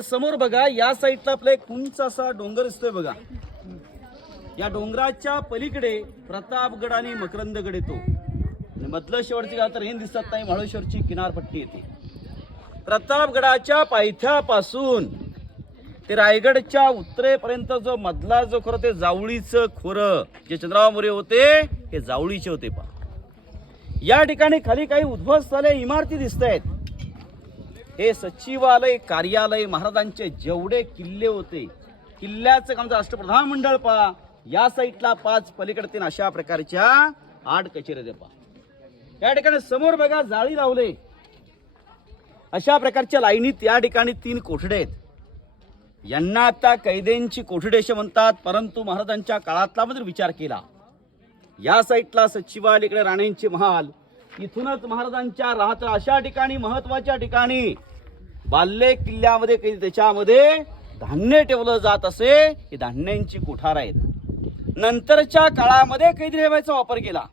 समोर बघा, या साईडला आपला एक उंच असा डोंगर दिसतोय बघा. या डोंगराच्या पलीकडे प्रतापगड आणि मकरंदगड येतो. मधलं शेवटची गाव तर हे दिसत नाही, महाळेश्वरची किनारपट्टी येते. प्रतापगडाच्या पायथ्यापासून ते रायगडच्या उत्तरेपर्यंत जो मधला जो खरं ते जावळीचं खोरं जे चंद्रराव मोरे होते हे जावळीचे होते. पा या ठिकाणी खाली काही उद्ध्वस्त झाले इमारती दिसत आहेत. हे सचिवालय कार्यालय महाराजांचे जेवढे किल्ले होते, किल्ल्याचं काम राष्ट्रप्रधान मंडळ पहा. या साईडला 5, पलीकडे 3 अशा प्रकारच्या 8 कचेऱ्या पहा. या ठिकाणी समोर बघा जाळी लावले. अशा प्रकारच्या लाईनीत या ठिकाणी 3 कोठडे आहेत. यांना आता कैद्यांची कोठडी असे म्हणतात. परंतु महाराजांच्या काळातला जर विचार केला, या साईडला सचिवालय, इकडे राणेंचे महाल, इथूनच महाराजांच्या राहत अशा ठिकाणी महत्वाच्या ठिकाणी बाल्ले किल्ल्यामध्ये काही त्याच्यामध्ये धान्य ठेवलं जात असे. ही धान्यांची कोठार आहेत. नंतरच्या काळामध्ये कैदी ठेवायचा वापर केला.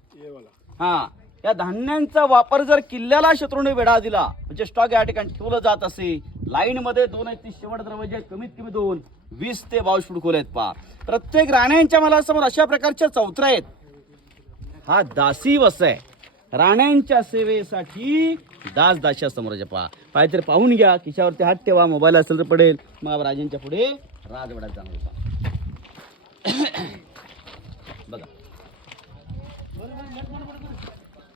या धान्यांचा वापर जर किल्ल्याला शत्रूने वेढा दिला म्हणजे स्टॉक या ठिकाणी ठेवलं जात असे. लाईन मध्ये 2 आहेत, शेवट दरवाजे कमीत कमी 2, 20 ते 22 फूट खोल आहेत. पहा प्रत्येक राण्यांच्या मलासमोर अशा प्रकारच्या चौथऱ्या आहेत. हा दासी वसा आहे. राण्यांच्या सेवेसाठी दास दाशा समोर पहा. पाहिजे पाहून घ्या, खिशावरती हात ठेवा, मोबाईल असेल तर पडेल. मग राजांच्या पुढे राजवाड्यात जाणार.